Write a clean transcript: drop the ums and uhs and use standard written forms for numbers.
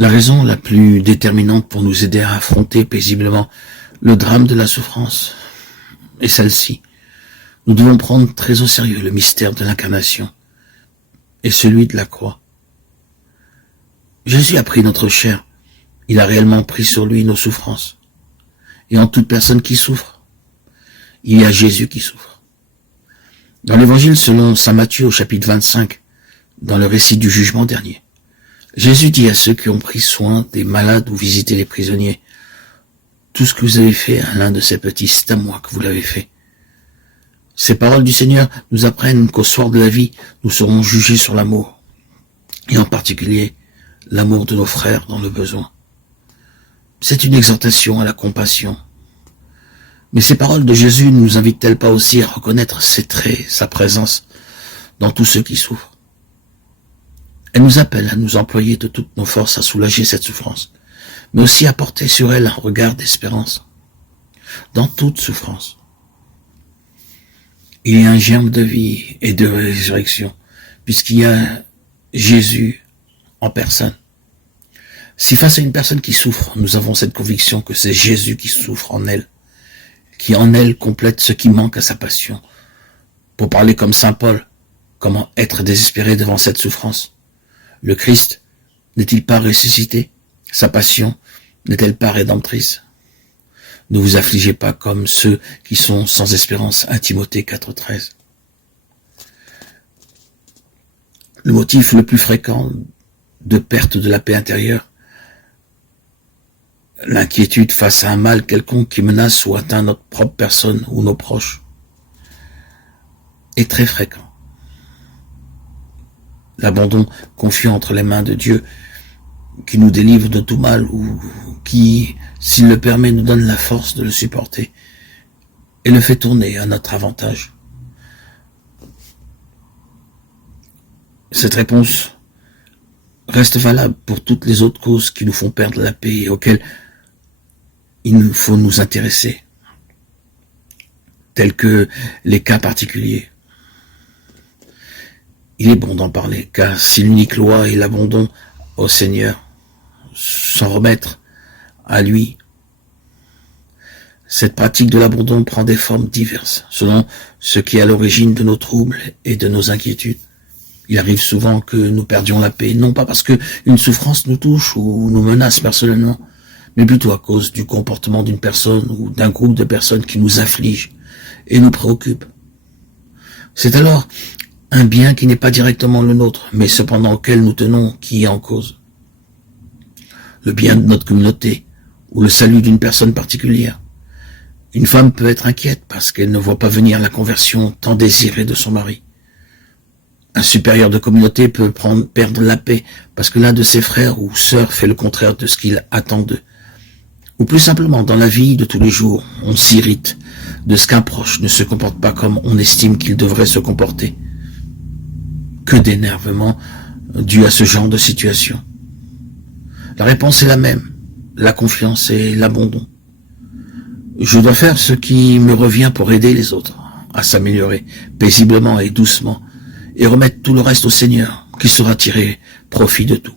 La raison la plus déterminante pour nous aider à affronter paisiblement le drame de la souffrance est celle-ci. Nous devons prendre très au sérieux le mystère de l'incarnation et celui de la croix. Jésus a pris notre chair. Il a réellement pris sur lui nos souffrances. Et en toute personne qui souffre, il y a Jésus qui souffre. Dans l'évangile selon saint Matthieu au chapitre 25, dans le récit du jugement dernier, Jésus dit à ceux qui ont pris soin des malades ou visité les prisonniers, « Tout ce que vous avez fait à l'un de ces petits, c'est à moi que vous l'avez fait. » Ces paroles du Seigneur nous apprennent qu'au soir de la vie, nous serons jugés sur l'amour, et en particulier l'amour de nos frères dans le besoin. C'est une exhortation à la compassion. Mais ces paroles de Jésus ne nous invitent-elles pas aussi à reconnaître ses traits, sa présence dans tous ceux qui souffrent? Elle nous appelle à nous employer de toutes nos forces à soulager cette souffrance, mais aussi à porter sur elle un regard d'espérance. Dans toute souffrance, il y a un germe de vie et de résurrection, puisqu'il y a Jésus en personne. Si face à une personne qui souffre, nous avons cette conviction que c'est Jésus qui souffre en elle, qui en elle complète ce qui manque à sa passion. Pour parler comme saint Paul, comment être désespéré devant cette souffrance? Le Christ n'est-il pas ressuscité? Sa passion n'est-elle pas rédemptrice? Ne vous affligez pas comme ceux qui sont sans espérance. 1 Timothée 4,13. Le motif le plus fréquent de perte de la paix intérieure, l'inquiétude face à un mal quelconque qui menace ou atteint notre propre personne ou nos proches, est très fréquent. L'abandon confiant entre les mains de Dieu, qui nous délivre de tout mal ou qui, s'il le permet, nous donne la force de le supporter et le fait tourner à notre avantage. Cette réponse reste valable pour toutes les autres causes qui nous font perdre la paix et auxquelles il nous faut nous intéresser, tels que les cas particuliers. Il est bon d'en parler, car si l'unique loi est l'abandon au Seigneur, s'en remettre à lui, cette pratique de l'abandon prend des formes diverses, selon ce qui est à l'origine de nos troubles et de nos inquiétudes. Il arrive souvent que nous perdions la paix, non pas parce qu'une souffrance nous touche ou nous menace personnellement, mais plutôt à cause du comportement d'une personne ou d'un groupe de personnes qui nous afflige et nous préoccupe. C'est alors un bien qui n'est pas directement le nôtre, mais cependant auquel nous tenons, qui est en cause. Le bien de notre communauté, ou le salut d'une personne particulière. Une femme peut être inquiète parce qu'elle ne voit pas venir la conversion tant désirée de son mari. Un supérieur de communauté peut perdre la paix parce que l'un de ses frères ou sœurs fait le contraire de ce qu'il attend d'eux. Ou plus simplement, dans la vie de tous les jours, on s'irrite de ce qu'un proche ne se comporte pas comme on estime qu'il devrait se comporter. Que d'énervement dû à ce genre de situation. La réponse est la même, la confiance et l'abandon. Je dois faire ce qui me revient pour aider les autres à s'améliorer paisiblement et doucement et remettre tout le reste au Seigneur qui saura tirer profit de tout.